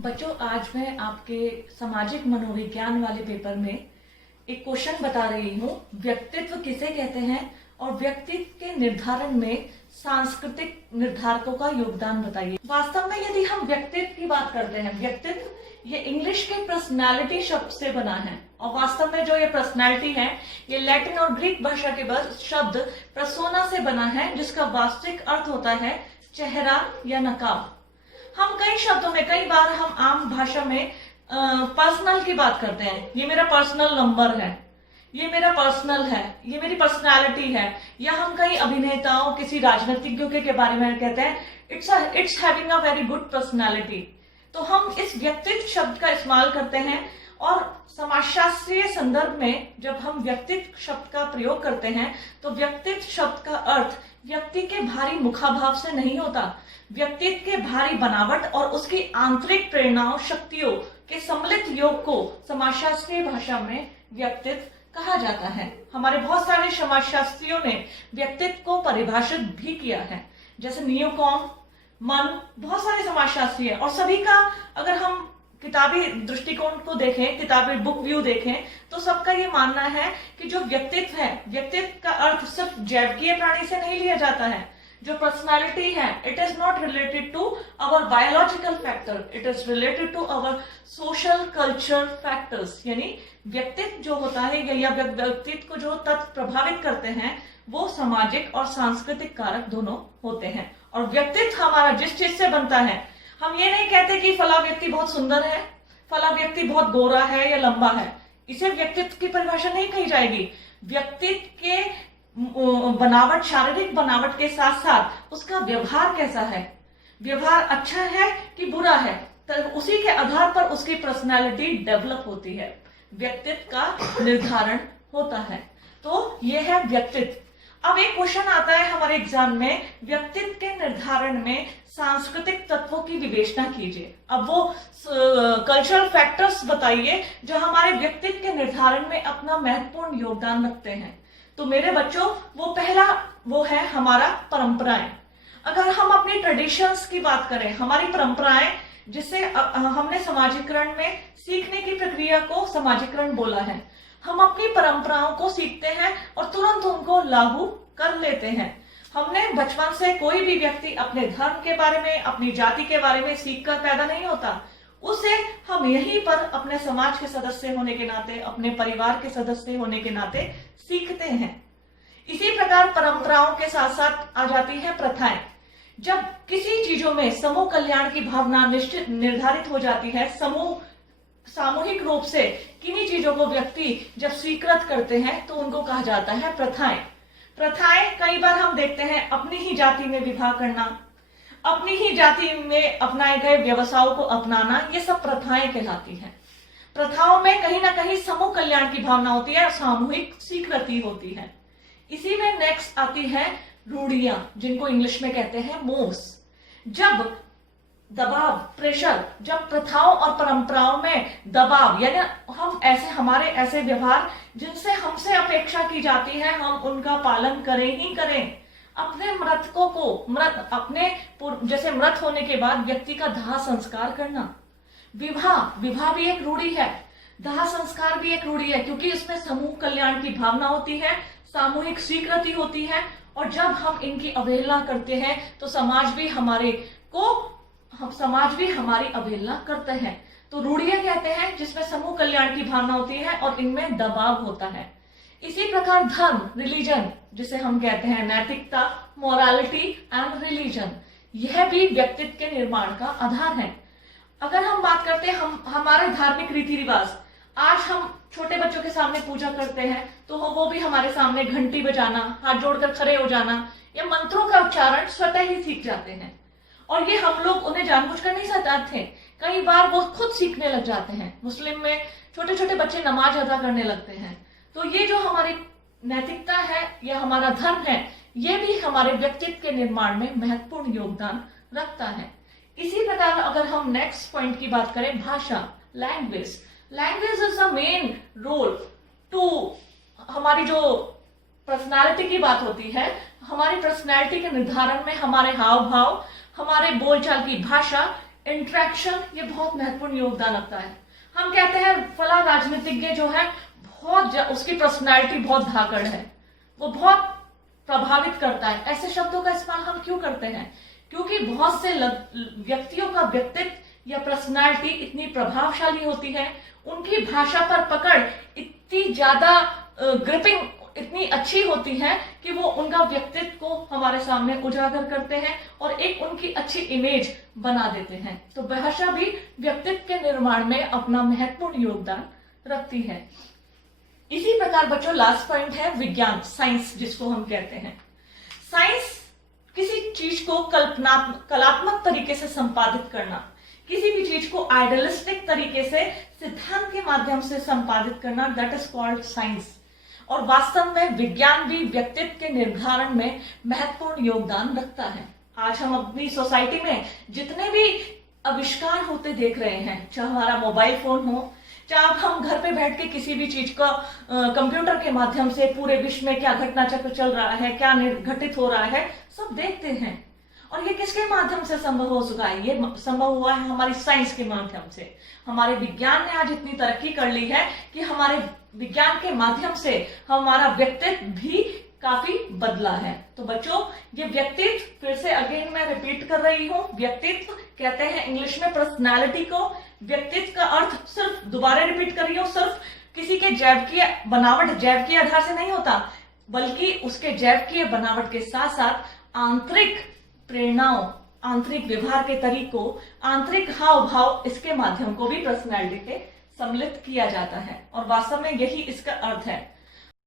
बच्चों, आज मैं आपके सामाजिक मनोविज्ञान वाले पेपर में एक क्वेश्चन बता रही हूँ। व्यक्तित्व किसे कहते हैं और व्यक्तित्व के निर्धारण में सांस्कृतिक निर्धारकों का योगदान बताइए। वास्तव में यदि हम व्यक्तित्व की बात करते हैं, व्यक्तित्व ये इंग्लिश के पर्सनालिटी शब्द से बना है और वास्तव में जो ये पर्सनालिटी है ये लैटिन और ग्रीक भाषा के शब्द प्रसोना से बना है, जिसका वास्तविक अर्थ होता है चेहरा या नकाब। हम कई शब्दों में, कई बार हम आम भाषा में पर्सनल की बात करते हैं। ये मेरा पर्सनल नंबर है, ये मेरा पर्सनल है, ये मेरी पर्सनालिटी है। या हम कई अभिनेताओं, किसी राजनीतिज्ञों के बारे में कहते हैं it's having a very good personality. तो हम इस व्यक्तित्व शब्द का इस्तेमाल करते हैं और समाजशास्त्रीय संदर्भ में जब हम व्यक्तित्व शब्द का प्रयोग करते हैं तो व्यक्तित्व शब्द का अर्थ व्यक्ति के भारी मुखाभाव से नहीं होता। व्यक्तित्व के भारी बनावट और उसकी आंतरिक प्रेरणाओं, शक्तियों के सम्मिलित योग को समाजशास्त्रीय भाषा में व्यक्तित्व कहा जाता है। हमारे बहुत सारे समाजशास्त्रियों ने व्यक्तित्व को परिभाषित भी किया है, जैसे नियोकॉम, मन, बहुत सारे समाजशास्त्री है। और सभी का अगर हम किताबी दृष्टिकोण को देखें, किताबी बुक व्यू देखें, तो सबका ये मानना है कि जो व्यक्तित्व है, व्यक्तित्व का अर्थ सिर्फ जैविकीय प्राणी से नहीं लिया जाता है। जो पर्सनालिटी है, it is not related to our biological factor, it is related to our social culture factors. यानी व्यक्तित्व जो होता है या व्यक्तित्व को जो तत्व प्रभावित करते हैं वो सामाजिक और सांस्कृतिक कारक दोनों होते हैं। और व्यक्तित्व हमारा जिस चीज से बनता है, हम ये नहीं कहते कि फला व्यक्ति बहुत सुंदर है, फला व्यक्ति बहुत गोरा है या लंबा है, इसे व्यक्तित्व की परिभाषा नहीं कही जाएगी। व्यक्तित्व के बनावट, शारीरिक बनावट के साथ साथ उसका व्यवहार कैसा है, व्यवहार अच्छा है कि बुरा है, तो उसी के आधार पर उसकी पर्सनालिटी डेवलप होती है, व्यक्तित्व का निर्धारण होता है। तो यह है व्यक्तित्व। अब एक क्वेश्चन आता है हमारे एग्जाम में, व्यक्तित्व के निर्धारण में सांस्कृतिक तत्वों की विवेचना कीजिए। अब वो कल्चरल फैक्टर्स बताइए जो हमारे व्यक्तित्व के निर्धारण में अपना महत्वपूर्ण योगदान रखते हैं। तो मेरे बच्चों, वो है हमारा परंपराएं। अगर हम अपनी ट्रेडिशंस की बात करें, हमारी परंपराएं, जिसे हमने समाजीकरण में सीखने की प्रक्रिया को समाजीकरण बोला है। हम अपनी परंपराओं को सीखते हैं और तुरंत उनको लागू कर लेते हैं। हमने बचपन से, कोई भी व्यक्ति अपने धर्म के बारे में, अपनी जाति के बारे में सीखकर पैदा नहीं होता, उसे हम यहीं पर अपने समाज के सदस्य होने के नाते, अपने परिवार के सदस्य होने के नाते सीखते हैं। इसी प्रकार परंपराओं के साथ साथ आ जाती है प्रथाएं। जब किसी चीजों में समूह कल्याण की भावना निर्धारित हो जाती है, सामूहिक रूप से किन्हीं चीजों को व्यक्ति जब स्वीकृत करते हैं तो उनको कहा जाता है प्रथाएं। प्रथाएं कई बार हम देखते हैं अपनी ही जाति में विवाह करना, अपनी ही जाति में अपनाए गए व्यवसायों को अपनाना, ये सब प्रथाएं कहलाती हैं। प्रथाओं में कहीं ना कहीं समूह कल्याण की भावना होती है और सामूहिक स्वीकृति होती है। इसी में नेक्स्ट आती है रूढ़ियां, जिनको इंग्लिश में कहते हैं मोर्स। जब दबाव, प्रेशर, जब प्रथाओं और परंपराओं में दबाव, यानी हमारे ऐसे व्यवहार जिनसे हमसे अपेक्षा की जाती है, हम उनका पालन करें ही करें। अपने मृतकों को अपने जैसे मृत होने के बाद व्यक्ति का दाह संस्कार करना, विवाह भी एक रूढ़ी है, दाह संस्कार भी एक रूढ़ी है, क्योंकि इसमें समूह कल्याण की भावना होती है, सामूहिक स्वीकृति होती है। और जब हम इनकी अवहेलना करते हैं तो समाज भी हमारी अवहेलना करते हैं। तो रूढ़ियां कहते हैं जिसमें समूह कल्याण की भावना होती है और इनमें दबाव होता है। इसी प्रकार धर्म, रिलीजन, जिसे हम कहते हैं नैतिकता, मोरालिटी एंड रिलीजन, यह भी व्यक्तित्व के निर्माण का आधार है। अगर हम बात करते हैं हमारे धार्मिक रीति रिवाज, आज हम छोटे बच्चों के सामने पूजा करते हैं तो वो भी हमारे सामने घंटी बजाना, हाथ जोड़कर खड़े हो जाना या मंत्रों का उच्चारण स्वतः ही सीख जाते हैं। और ये हम लोग उन्हें जानबूझकर नहीं सिखाते, कई बार वो खुद सीखने लग जाते हैं। मुस्लिम में छोटे छोटे बच्चे नमाज अदा करने लगते हैं। तो ये जो हमारी नैतिकता है या हमारा धर्म है, ये भी हमारे व्यक्तित्व के निर्माण में महत्वपूर्ण योगदान रखता है। इसी प्रकार अगर हम नेक्स्ट पॉइंट की बात करें, भाषा, language is the main role to, हमारी जो पर्सनालिटी की बात होती है, हमारी पर्सनालिटी के निर्धारण में हमारे हाव भाव, हमारे बोलचाल की भाषा, इंटरेक्शन, ये बहुत महत्वपूर्ण योगदान रखता है। हम कहते हैं फला राजनीतिज्ञ जो है उसकी पर्सनालिटी बहुत धाकड़ है, वो बहुत प्रभावित करता है। ऐसे शब्दों का इस्तेमाल हम क्यों करते हैं? क्योंकि बहुत से व्यक्तियों का व्यक्तित्व या पर्सनालिटी इतनी प्रभावशाली होती है, उनकी भाषा पर पकड़ इतनी ज्यादा ग्रिपिंग इतनी अच्छी होती है कि वो उनका व्यक्तित्व को हमारे सामने उजागर करते हैं और एक उनकी अच्छी इमेज बना देते हैं। तो भाषा भी व्यक्तित्व के निर्माण में अपना महत्वपूर्ण योगदान रखती है। इसी प्रकार बच्चों लास्ट पॉइंट है विज्ञान, साइंस जिसको हम कहते हैं। साइंस किसी चीज को कलात्मक तरीके से संपादित करना, किसी भी चीज को आइडियलिस्टिक तरीके से सिद्धांत के माध्यम से संपादित करना, दैट इज कॉल्ड साइंस। और वास्तव में विज्ञान भी व्यक्तित्व के निर्धारण में महत्वपूर्ण योगदान रखता है। आज हम अपनी सोसाइटी में जितने भी आविष्कार होते देख रहे हैं, चाहे हमारा मोबाइल फोन हो, चाहे हम घर पे बैठ के किसी भी चीज का कंप्यूटर के माध्यम से पूरे विश्व में क्या घटना चक्र चल रहा है, क्या घटित हो रहा है, सब देखते हैं। और ये किसके माध्यम से संभव हो चुका है? ये संभव हुआ है हमारी साइंस के माध्यम से। हमारे विज्ञान ने आज इतनी तरक्की कर ली है कि हमारे विज्ञान के माध्यम से हमारा व्यक्तित्व भी काफी बदला है। तो बच्चों, ये व्यक्तित्व, फिर से अगेन मैं रिपीट कर रही हूँ, व्यक्तित्व कहते हैं इंग्लिश में पर्सनालिटी को। व्यक्तित्व का अर्थ, सिर्फ दोबारा रिपीट कर रही हूँ, सिर्फ किसी के जैव की बनावट, जैव के आधार से नहीं होता, बल्कि उसके जैव की बनावट के साथ साथ आंतरिक प्रेरणाओं, आंतरिक व्यवहार के तरीकों, आंतरिक हाव भाव, इसके माध्यम को भी पर्सनैलिटी के सम्मिलित किया जाता है। और वास्तव में यही इसका अर्थ है।